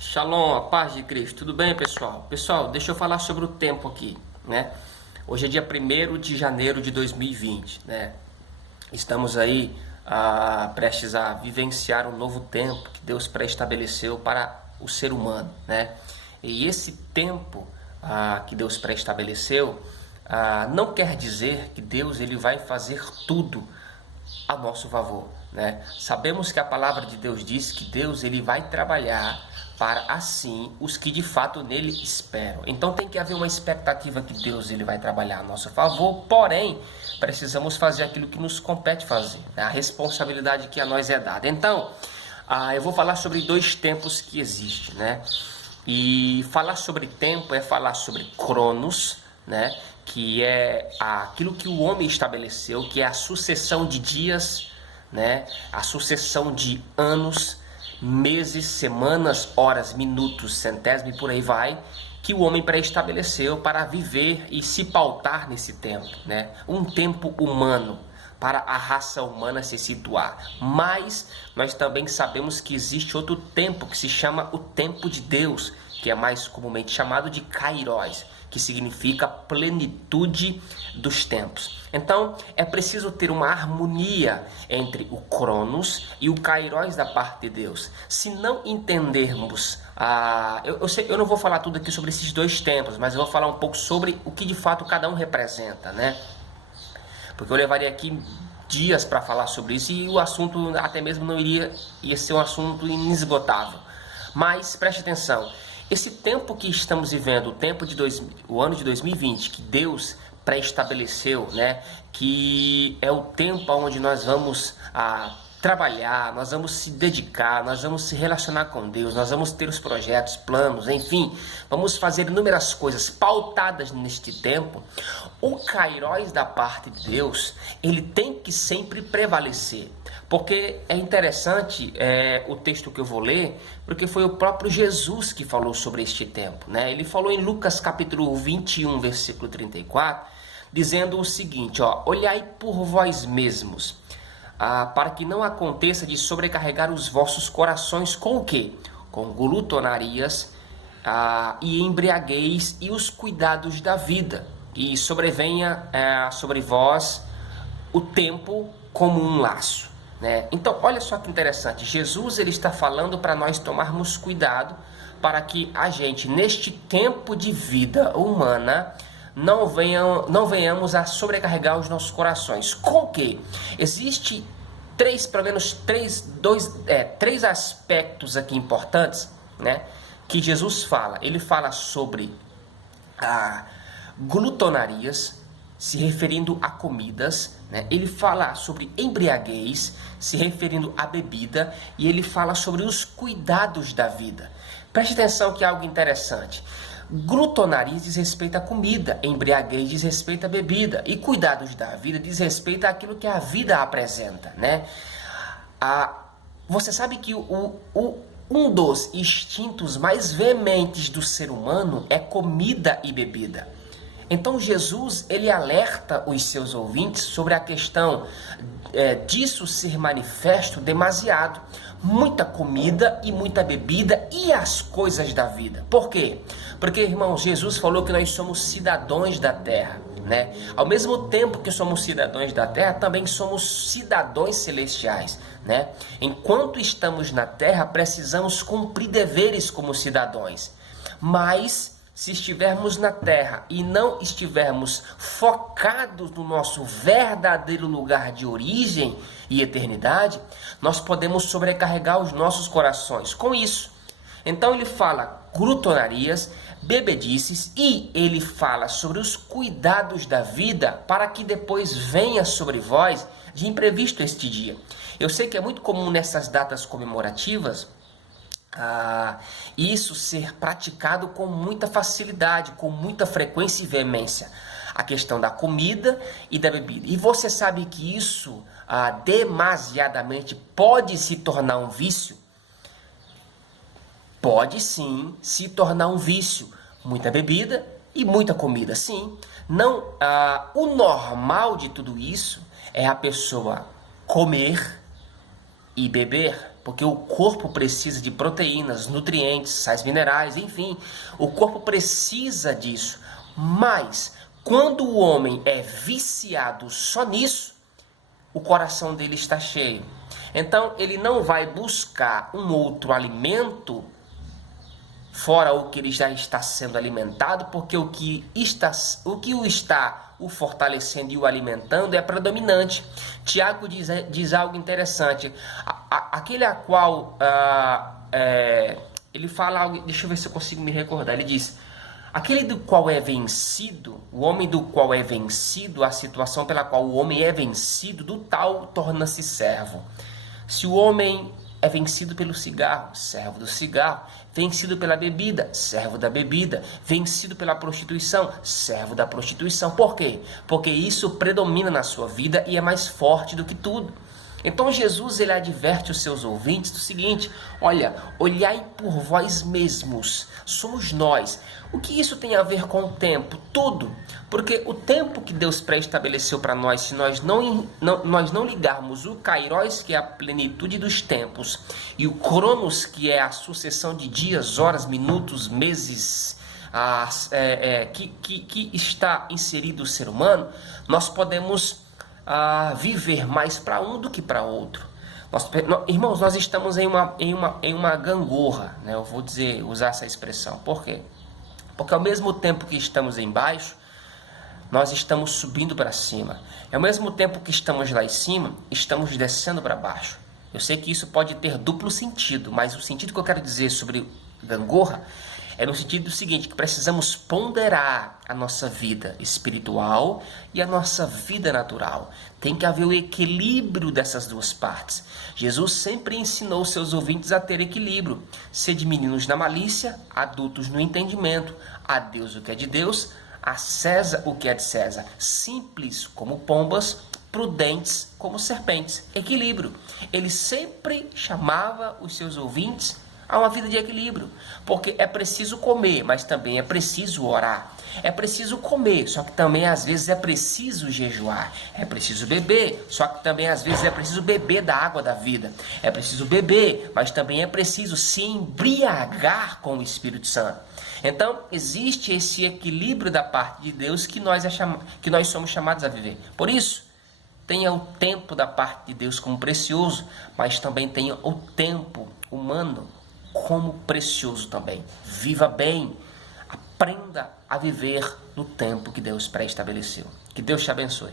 Shalom, a paz de Cristo. Tudo bem, pessoal? Pessoal, deixa eu falar sobre o tempo aqui, né? Hoje é dia 1º de janeiro de 2020, né? Estamos aí prestes a vivenciar um novo tempo que Deus pré-estabeleceu para o ser humano, né? E esse tempo que Deus pré-estabeleceu não quer dizer que Deus ele vai fazer tudo a nosso favor, né? Sabemos que a palavra de Deus diz que Deus ele vai trabalhar para assim os que de fato nele esperam. Então tem que haver uma expectativa que Deus ele vai trabalhar a nosso favor, porém precisamos fazer aquilo que nos compete fazer, né? A responsabilidade que a nós é dada. Então eu vou falar sobre dois tempos que existem, né? E falar sobre tempo é falar sobre Cronos, né? Que é aquilo que o homem estabeleceu, que é a sucessão de dias, né? A sucessão de anos, meses, semanas, horas, minutos, centésimo e por aí vai, que o homem pré-estabeleceu para viver e se pautar nesse tempo, né? Um tempo humano, para a raça humana se situar. Mas nós também sabemos que existe outro tempo que se chama o tempo de Deus, que é mais comumente chamado de Kairos, que significa plenitude dos tempos. Então, é preciso ter uma harmonia entre o Cronos e o Kairos da parte de Deus. Se não entendermos, eu não vou falar tudo aqui sobre esses dois tempos, mas eu vou falar um pouco sobre o que de fato cada um representa, né? Porque eu levaria aqui dias para falar sobre isso e o assunto até mesmo não ia ser um assunto inesgotável. Mas preste atenção. Esse tempo que estamos vivendo, o ano de 2020, que Deus pré-estabeleceu, né, que é o tempo onde nós vamos trabalhar, nós vamos se dedicar, nós vamos se relacionar com Deus, nós vamos ter os projetos, planos, enfim, vamos fazer inúmeras coisas pautadas neste tempo. O Kairos da parte de Deus, ele tem que sempre prevalecer. Porque é interessante o texto que eu vou ler, porque foi o próprio Jesus que falou sobre este tempo, né? Ele falou em Lucas capítulo 21, versículo 34, dizendo o seguinte, ó: olhai por vós mesmos, para que não aconteça de sobrecarregar os vossos corações com o quê? Com glutonarias e embriaguez e os cuidados da vida, e sobrevenha sobre vós o tempo como um laço. Né? Então, olha só que interessante, Jesus ele está falando para nós tomarmos cuidado para que a gente, neste tempo de vida humana, não venhamos a sobrecarregar os nossos corações. Com o quê? Existe pelo menos três aspectos aqui importantes, né, que Jesus fala. Ele fala sobre glutonarias, se referindo a comidas, né? Ele fala sobre embriaguez, se referindo à bebida, e ele fala sobre os cuidados da vida. Preste atenção que é algo interessante. Glutonaria diz respeito à comida, embriaguez diz respeito à bebida, e cuidados da vida diz respeito àquilo que a vida apresenta, né? Você sabe que um dos instintos mais veementes do ser humano é comida e bebida. Então Jesus ele alerta os seus ouvintes sobre a questão disso ser manifesto demasiado. Muita comida e muita bebida e as coisas da vida. Por quê? Porque, irmãos, Jesus falou que nós somos cidadãos da terra, né? Ao mesmo tempo que somos cidadãos da terra, também somos cidadãos celestiais, né? Enquanto estamos na terra, precisamos cumprir deveres como cidadãos. Mas se estivermos na terra e não estivermos focados no nosso verdadeiro lugar de origem e eternidade, nós podemos sobrecarregar os nossos corações com isso. Então ele fala glutonarias, bebedices e ele fala sobre os cuidados da vida para que depois venha sobre vós de imprevisto este dia. Eu sei que é muito comum nessas datas comemorativas isso ser praticado com muita facilidade, com muita frequência e veemência, a questão da comida e da bebida. E você sabe que isso demasiadamente pode se tornar um vício? Pode sim se tornar um vício. Muita bebida e muita comida, sim. Não, o normal de tudo isso é a pessoa comer e beber. Porque o corpo precisa de proteínas, nutrientes, sais minerais, enfim, o corpo precisa disso. Mas quando o homem é viciado só nisso, o coração dele está cheio. Então ele não vai buscar um outro alimento fora o que ele já está sendo alimentado, porque o que o está o fortalecendo e o alimentando é predominante. Tiago diz algo interessante. Aquele a qual ele fala algo, deixa eu ver se eu consigo me recordar. Ele diz: aquele do qual é vencido, o homem do qual é vencido, a situação pela qual o homem é vencido, do tal torna-se servo. Se o homem é vencido pelo cigarro, servo do cigarro. Vencido pela bebida, servo da bebida. Vencido pela prostituição, servo da prostituição. Por quê? Porque isso predomina na sua vida e é mais forte do que tudo. Então Jesus ele adverte os seus ouvintes do seguinte: olha, olhai por vós mesmos, somos nós. O que isso tem a ver com o tempo? Tudo. Porque o tempo que Deus pré-estabeleceu para nós, se nós não ligarmos o Kairos, que é a plenitude dos tempos, e o Cronos, que é a sucessão de dias, horas, minutos, meses, que está inserido o ser humano, nós podemos viver mais para um do que para outro. Irmãos, nós estamos em uma gangorra, né? Eu vou usar essa expressão. Por quê? Porque ao mesmo tempo que estamos embaixo, nós estamos subindo para cima. E ao mesmo tempo que estamos lá em cima, estamos descendo para baixo. Eu sei que isso pode ter duplo sentido, mas o sentido que eu quero dizer sobre gangorra é no sentido seguinte, que precisamos ponderar a nossa vida espiritual e a nossa vida natural. Tem que haver o equilíbrio dessas duas partes. Jesus sempre ensinou seus ouvintes a ter equilíbrio. Sede meninos na malícia, adultos no entendimento. A Deus o que é de Deus, a César o que é de César. Simples como pombas, prudentes como serpentes. Equilíbrio. Ele sempre chamava os seus ouvintes a uma vida de equilíbrio, porque é preciso comer, mas também é preciso orar. É preciso comer, só que também às vezes é preciso jejuar. É preciso beber, só que também às vezes é preciso beber da água da vida. É preciso beber, mas também é preciso se embriagar com o Espírito Santo. Então, existe esse equilíbrio da parte de Deus que nós somos chamados a viver. Por isso, tenha o tempo da parte de Deus como precioso, mas também tenha o tempo humano como precioso também. Viva bem, aprenda a viver no tempo que Deus pré-estabeleceu. Que Deus te abençoe.